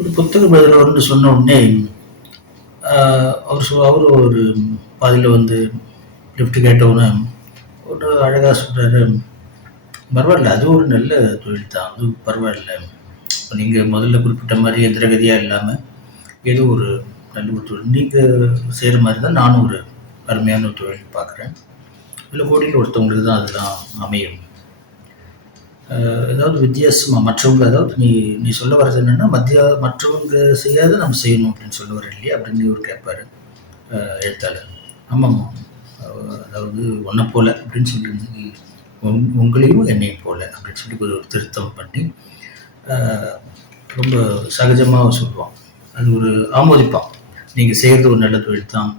ஒரு புத்தக எழுதுறவர்ன்னு சொன்ன உடனே அவரு ஒரு பாதியில் வந்து லிஃப்ட் கேட்டவுடனே ஒரு அழகாக சொல்கிறாரு, பரவாயில்ல, அது ஒரு நல்ல தொழில் தான், அது பரவாயில்ல. இப்போ நீங்கள் முதல்ல குறிப்பிட்ட மாதிரி எந்திரகதியாக இல்லாமல் ஏதோ ஒரு நல்ல ஒரு தொழில் நீங்கள் செய்கிற மாதிரி தான் நானும் ஒரு அருமையான ஒரு தொழில் பார்க்குறேன். இல்லை கோடியில் ஒருத்தவங்களுக்கு தான் அதெல்லாம் அமையும். ஏதாவது வித்தியாசமாக மற்றவங்க, அதாவது நீ நீ சொல்ல வர்றது என்னென்னா மற்றவங்க செய்யாத நம்ம செய்யணும் அப்படின்னு சொல்ல வர இல்லையா அப்படின்னு இவர் கேட்பார் எழுத்தாளர். ஆமாம், அதாவது ஒன்றை போல அப்படின்னு சொல்லியிருந்து உங்களையும் என்னையும் போல அப்படின்னு சொல்லி ஒரு திருத்தம் பண்ணி ரொம்ப சகஜமாக சொல்லுவான். அது ஒரு ஆமோதிப்பான். நீங்கள் செய்கிறது ஒரு நல்ல தொழில் தான்,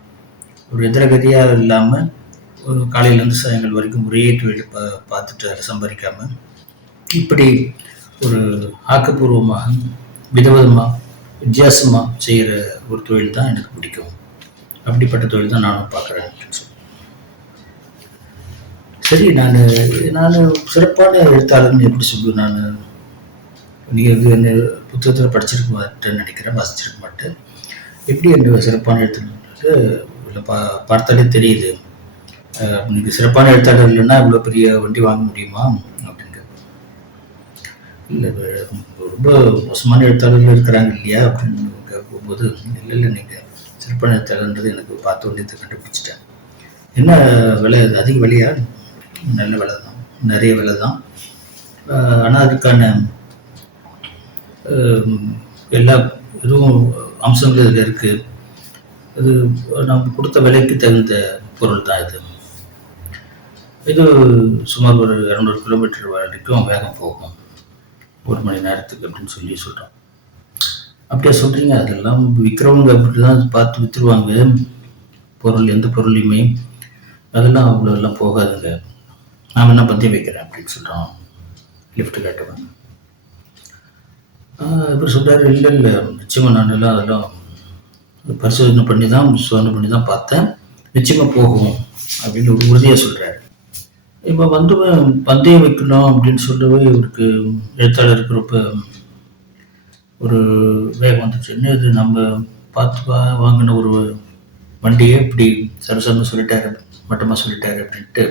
ஒரு எதிரகதியாக இல்லாமல் ஒரு காலையிலேருந்து சாயங்காலம் வரைக்கும் ஒரே தொழில் பார்த்துட்டு அதை சம்பாதிக்காமல் இப்படி ஒரு ஆக்கப்பூர்வமாக விதவிதமாக வித்தியாசமாக செய்கிற ஒரு தொழில் தான் எனக்கு பிடிக்கும். அப்படிப்பட்ட தொழில் தான் நானும் பார்க்குறேன். சரி, நான் சிறப்பான எழுத்தாளர்னு எப்படி சொல்லுவேன்? நீங்கள் என்ன புத்தகத்தில் படிச்சிருக்க மாட்டேன்னு நினைக்கிறேன், வாசிச்சிருக்க மாட்டேன். எப்படி என்ன சிறப்பான எழுத்தாளர் இல்லை பார்த்தாலே தெரியுது. நீங்கள் சிறப்பான எழுத்தாளர் இல்லைன்னா இவ்வளோ பெரிய வண்டி வாங்க முடியுமா அப்படின்றது. இல்லை, ரொம்ப மோசமான எழுத்தாளர்கள் இருக்கிறாங்க இல்லையா அப்படின்னு கேட்கும்போது, இல்லை நீங்கள் சிறப்பான எழுத்தாளர்ன்றது எனக்கு பார்த்த உடனே கண்டுபிடிச்சிட்டேன். என்ன விலை? அதிக விலையா? நல்ல விலை தான், நிறைய விலை தான். ஆனால் அதுக்கான எல்லா இதுவும் அம்சங்களும் இதில் இருக்குது. அது நம்ம கொடுத்த விலைக்கு தகுந்த பொருள் தான் இது. இது சுமார் ஒரு 200 கிலோமீட்டர் வரைக்கும் வேகம் போகும் 1 மணி நேரத்துக்கு அப்படின்னு சொல்கிறோம். அப்படியே சொல்கிறீங்க? அதெல்லாம் விற்கிறவங்க அப்படி தான் பார்த்து விற்றுருவாங்க பொருள், எந்த பொருளையுமே. அதெல்லாம் அவ்வளோலாம் போகாதுங்க. நான் என்ன பற்றி வைக்கிறேன் அப்படின்னு சொல்கிறோம் லிஃப்ட் கேட்டவன். இப்படி சொல்கிறாரு, இல்லை நிச்சயமாக நான் எல்லாம் அதெல்லாம் பரிசோதனை பண்ணி தான் பார்த்தேன், நிச்சயமாக போகும் அப்படின்னு ஒரு உறுதியாக சொல்கிறாரு. இப்போ வந்து பந்தயம் வைக்கணும் அப்படின்னு சொல்லவே இவருக்கு எழுத்தாளருக்கு ரொம்ப ஒரு வேகம் வந்துச்சு. என்ன இது, நம்ம பார்த்து வாங்கின ஒரு வண்டியை இப்படி சரசரன்னு சொல்லிட்டாரு, மட்டமாக சொல்லிட்டாரு அப்படின்ட்டு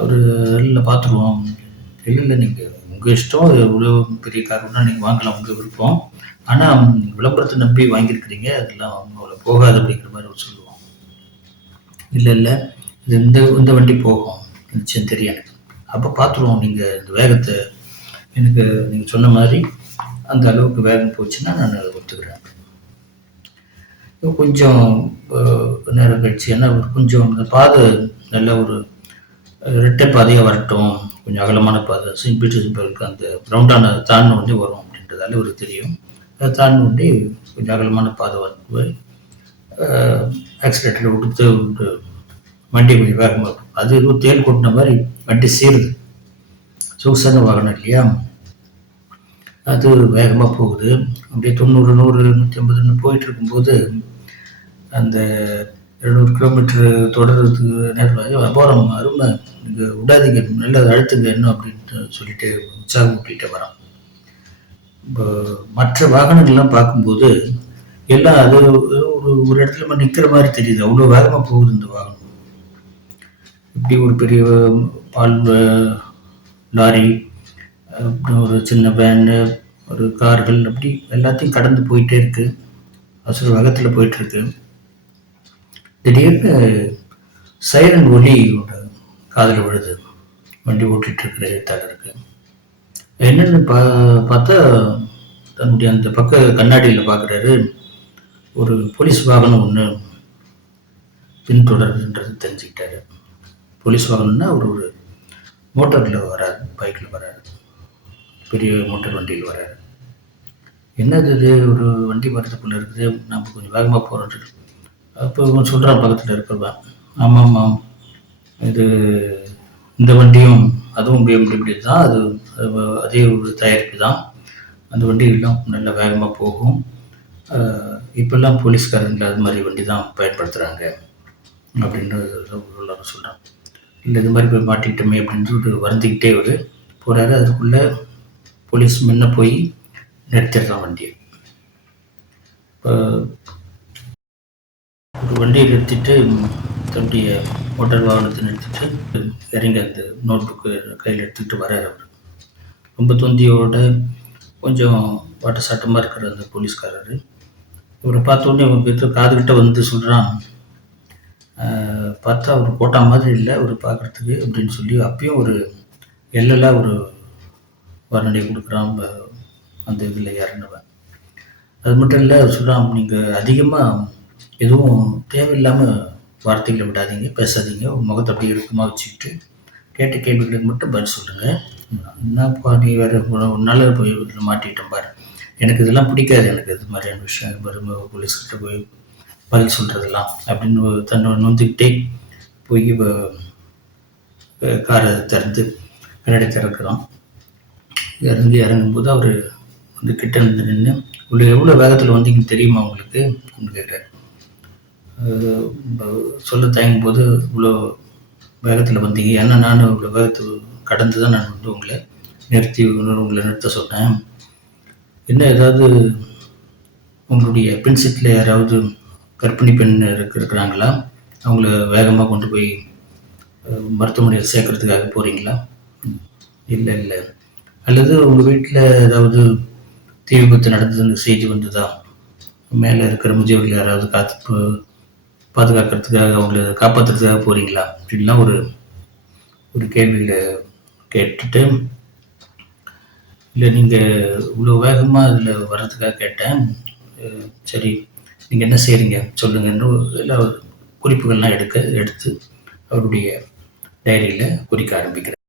அவர் இல்லை பார்த்துருவோம். இல்லை நீங்கள் உங்கள் இஷ்டம், எவ்வளோ பெரிய காரணம்னா நீங்கள் வாங்கலாம், உங்கள் விருப்பம். ஆனால் விளம்பரத்தை நம்பி வாங்கியிருக்கிறீங்க, அதெல்லாம் அவ்வளோ போகாது அப்படிங்கிற மாதிரி அவர் சொல்லுவோம். இல்லை இது இந்த வண்டி போகும் நிச்சயம் தெரியும் எனக்கு. அப்போ பார்த்துருவோம், நீங்கள் இந்த வேகத்தை எனக்கு நீங்கள் சொன்ன மாதிரி அந்த அளவுக்கு வேகம் போச்சுன்னா நான் ஒத்துக்கிறேன். கொஞ்சம் நேரம் கழிச்சு ஏன்னா கொஞ்சம் இந்த பாதை நல்ல ஒரு இரட்டை பாதையாக வரட்டும், கொஞ்சம் அகலமான பாதை, செயின்ட் பீட்டர்ஸ்பர்க் அந்த ரவுண்டான தாண்டின உடனே வரும் அப்படின்றதால ஒரு தெரியும். அதை தாண்டின உடனே கொஞ்சம் அகலமான பாதை வந்து ஆக்சிடென்ட்டில் விட்டு வண்டி கொஞ்சம் வேகமாக இருக்கும். அது எதுவும் தேல் கொட்டின மாதிரி வண்டி சேருது, சொகுசான வாகனம் இல்லையா, அது வேகமாக போகுது. அப்படியே 90, 100, 150 போயிட்டு இருக்கும்போது அந்த 200 கிலோமீட்டர் தொடர்றதுக்கு நேரம் அபாரம், அருமை, நீங்கள் விடாதீங்க, நல்லா அழுத்துங்க என்ன அப்படின்ட்டு சொல்லிட்டு உற்சாகம் ஊட்டிகிட்டே வரோம். இப்போ மற்ற வாகனங்கள்லாம் பார்க்கும்போது எல்லாம் அது ஒரு இடத்துல நிற்கிற மாதிரி தெரியுது, அவ்வளோ வேகமாக போகுது இந்த வாகனம். இப்படி ஒரு பெரிய பால் லாரி, அப்புறம் ஒரு சின்ன வேனு, ஒரு கார்கள், அப்படி எல்லாத்தையும் கடந்து போயிட்டே இருக்கு, அவசர வேகத்தில் போயிட்டுருக்கு. திடீர்னு சைரன் ஒலி காதில் விழுது வண்டி ஓட்டிகிட்டு இருக்கிற எழுத்தாளருக்கு. என்னென்னு பார்த்தா தன்னுடைய அந்த பக்க கண்ணாடியில் பார்க்குறாரு, ஒரு போலீஸ் வாகனம் ஒன்று பின்தொடருன்றது தெரிஞ்சுக்கிட்டாரு. போலீஸ் வாகனம்னா ஒரு மோட்டரில் வராரு, பைக்கில் வராரு, பெரிய மோட்டர் வண்டியில் வராரு. என்னது இது, ஒரு வண்டி வரதுக்குள்ளே இருக்குது, நம்ம கொஞ்சம் வேகமாக போகிறோம். அப்போ இவங்க சொல்கிறான் பக்கத்தில் இருக்கிறவன், ஆமாம் இது இந்த வண்டியும் அதுவும் BMW தான், அது அதே ஒரு தயாரிப்பு தான், அந்த வண்டியெல்லாம் நல்ல வேகமாக போகும், இப்போல்லாம் போலீஸ்காரங்க அது மாதிரி வண்டி தான் பயன்படுத்துகிறாங்க அப்படின்னு சொல்கிறான். இல்லை இது மாதிரி போய் மாட்டிக்கிட்டோமே அப்படின்னு சொல்லிட்டு வருந்திக்கிட்டே போகிறாரு. அதுக்குள்ளே போலீஸ் முன்ன போய் நிறுத்திடுறான் வண்டியை. இப்போ ஒரு வண்டியை நிறுத்திட்டு தன்னுடைய மோட்டார் வாகனத்தை நிறுத்திட்டு இறங்கி அந்த நோட் புக்கு கையில் எடுத்துக்கிட்டு வர்றாரு அவர். ரொம்ப தொந்தியோட கொஞ்சம் வாட்ட சாட்டமாக இருக்கிற அந்த போலீஸ்காரர் இவரை பார்த்தோன்னே அவருக்கு காதுகிட்ட வந்து சொல்கிறான், பார்த்தா அவர் கோட்டா மாதிரி இல்லை அவர் பார்க்குறதுக்கு அப்படின்னு சொல்லி அப்பயும் ஒரு எல்லாம் ஒரு வர்ணனை கொடுக்குறான் அந்த இதில் இறங்குவேன். அது மட்டும் இல்லை சொல்கிறான், நீங்கள் அதிகமாக எதுவும் தேவையில்லாமல் வார்த்தைகளை விடாதீங்க, பேசாதீங்க, முகத்தை அப்படியே இறுக்கமாக வச்சுக்கிட்டு கேட்ட கேள்விகளுக்கு மட்டும் பதில் சொல்லுங்கள். என்னப்பா நீ வேறு ஒரு நாள் போய் மாட்டிக்கிட்டேன் பாரு, எனக்கு இதெல்லாம் பிடிக்காது, எனக்கு இது மாதிரியான விஷயம் வரும் போலீஸ்கிட்ட போய் பதில் சொல்கிறதெல்லாம் அப்படின்னு தன்னை நொந்துக்கிட்டே போய் காரை திறந்து கண்ணாடி திறக்கிறான். இறங்கும்போது அவர் வந்து கிட்ட இருந்து நின்று, உள்ள எவ்வளோ வேகத்தில் வந்தீங்கன்னு தெரியுமா உங்களுக்கு அப்படின்னு கேட்குறாரு. சொல்ல தயங்கும் போது இவ்வளோ வேகத்தில் வந்தீங்க, ஏன்னா நான் இவ்வளோ வேகத்தை கடந்து தான் நான் வந்து உங்களை நிறுத்த சொன்னேன். என்ன ஏதாவது உங்களுடைய பெண் சீட்டில் யாராவது கர்ப்பிணி பெண் இருக்கிறாங்களா, அவங்கள வேகமாக கொண்டு போய் மருத்துவமனையில் சேர்க்கறதுக்காக போகிறீங்களா? இல்லை இல்லை. அல்லது உங்கள் வீட்டில் ஏதாவது தீ விபத்து நடந்ததுன்னு செய்தி வந்ததா, மேலே இருக்கிற முதியவர்கள் யாராவது பாதுகாக்கிறதுக்காக அவங்கள காப்பாற்றுறதுக்காக போகிறீங்களா அப்படின்லாம் ஒரு கேள்வியில் கேட்டுட்டு, இல்லை நீங்கள் இவ்வளோ வேகமாக இதில் வர்றதுக்காக கேட்டேன், சரி நீங்கள் என்ன செய்கிறீங்க சொல்லுங்கன்னு எல்லா குறிப்புகள்லாம் எடுத்து அவருடைய டைரியில் குறிக்க ஆரம்பிக்கிறார்.